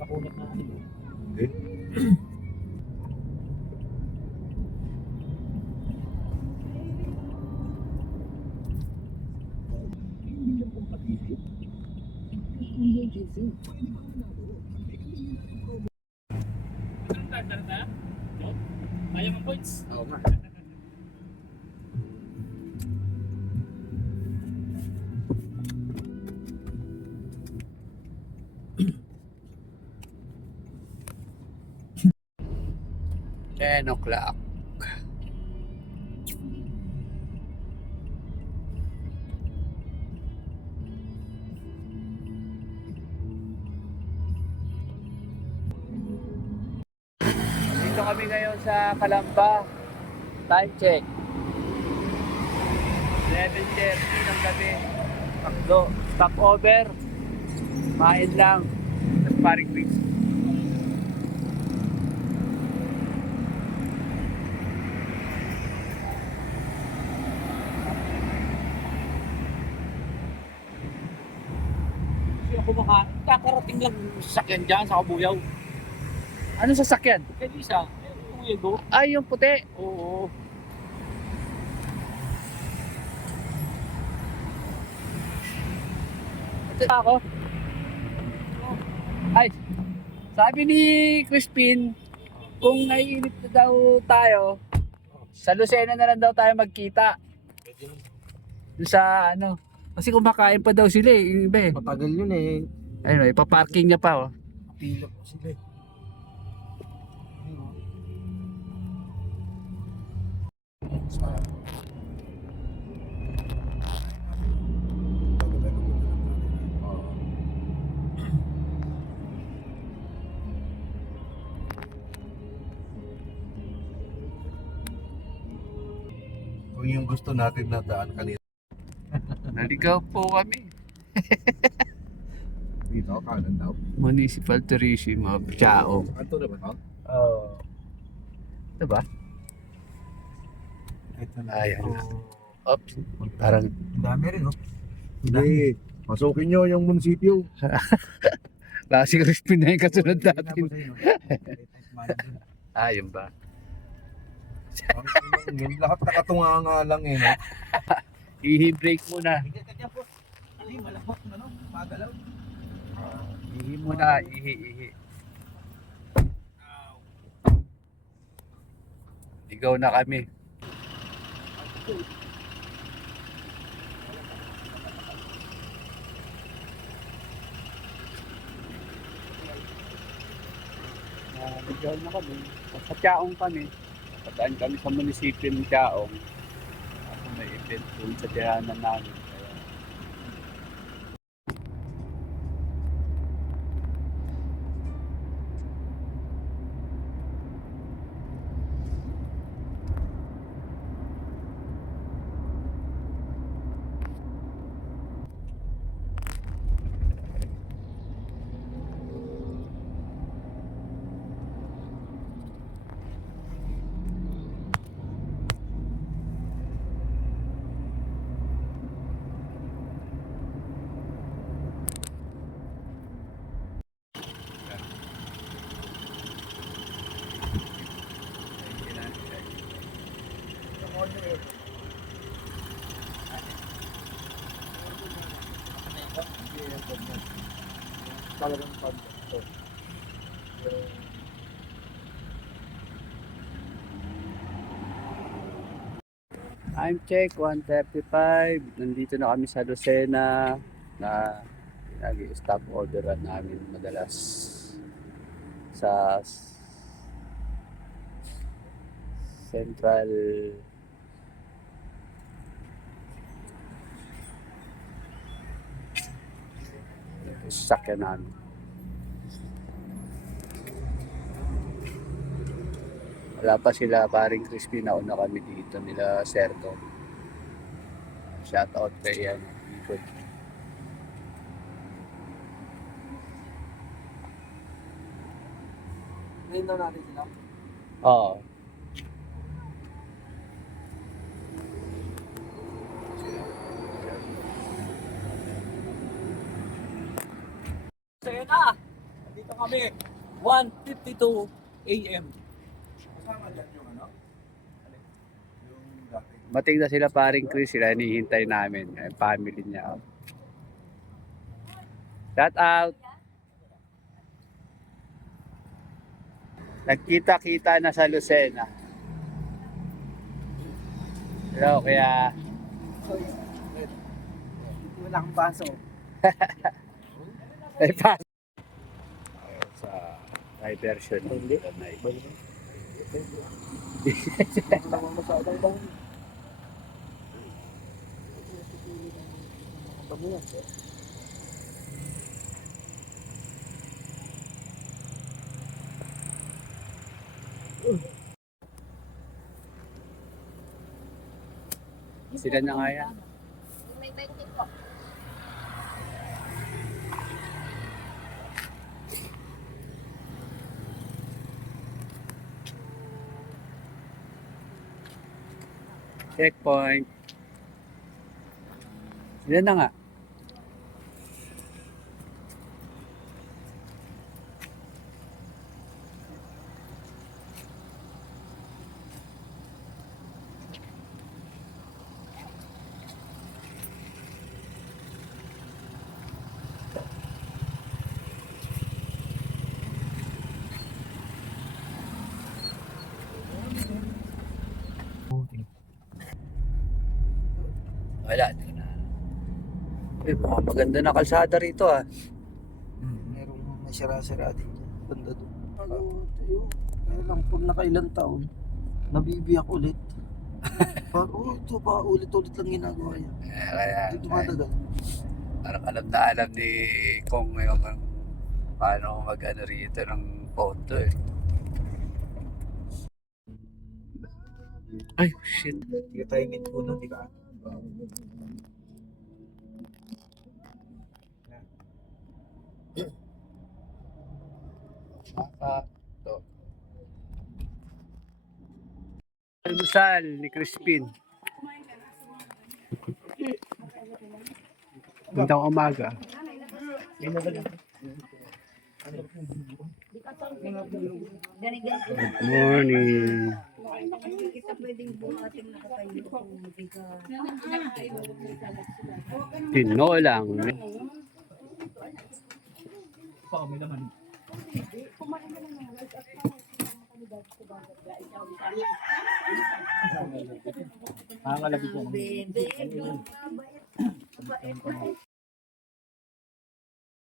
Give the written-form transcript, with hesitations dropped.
makunat na ano. Hindi. Kaya mo points? Oo nga. Ten o'clock. Dito kami ngayon sa Calamba. Time check. 11:30 ng gabi. Takbo. Stop over. Main lang. Tapos paring quiz. Kasi ako kakarating lang yung sasakyan dyan sa Kabuyaw. Ano sasakyan? Kaya isa, yung Yego. Ay, yung puti. Oo. Ito na ako. Ay, sabi ni Crispin, kung naiinip na daw tayo, sa Lucena na lang daw tayo magkita. Doon sa ano, kasi kumakain pa daw sila eh, yung iba eh. Matagal yun eh. Ayun, ipaparking niya pa oh. Pila po sila eh. Kung yung gusto natin na daan kanina. Naligaw po kami. Dito, kanan daw. Municipal Tourism of Chao. Kanto na ba ito? Oh. Ito ba? Ito na. Ayan na. Oops. Parang Dami rin, no? Hindi. Pasukin nyo yung munisipyo. baka si Crispin na yung kasunod natin. Natin. Ayun ba? Yung lahat nakatunga nga lang eh, no? I-break muna. Ay, malapot na no? Magalaw. Ihi muna. Ihi. Ligaw na kami. Ligaw na kami. Sa Chaong kami. Padaan kami sa munisipyo ng Chaong. Ako may event doon sa tiranan namin. Kaya Talagang pag time check 1:35. Nandito na kami sa Lucena na nag-stop orderan namin madalas sa Central sasakyan namin. Wala pa sila paring crispy, nauna kami dito nila Serto. Shout out kay yan. Ikot. Ngayon daw natin sila. Oo. Sa'yo na! Dito kami. 1:52 AM. Kasama dyan yung ano? Yung dati. Mating na sila paring Chris, sila hinihintay namin. Yung family niya. Shout out! Nagkita-kita na sa Lucena. Pero kaya Wala kang baso. ay pa sa diversion ng Lanay. Sila na nga yan. May 20 po. Checkpoint. Sila na nga. Wala. Di na. Eh, mukhang maganda na kalsada rito ah. Merong may sira-sira din dyan. Banda doon. Bago tayo. Kaya lang pag nakailan taon, nabibiyak ulit. Ito pa ulit-ulit lang ginagawa yan. Kaya, Hindi tumatagal. parang alam na alam ni Kong yung paano mag-ano rito ng photo eh. Ay, shit. Hindi ka tayo ngintunan, di ka? To. Almusal ni Crispin. Magandang umaga. Good morning. Kita pwedeng buhatin na kayo kung hindi ka... Tinolang. Bebe,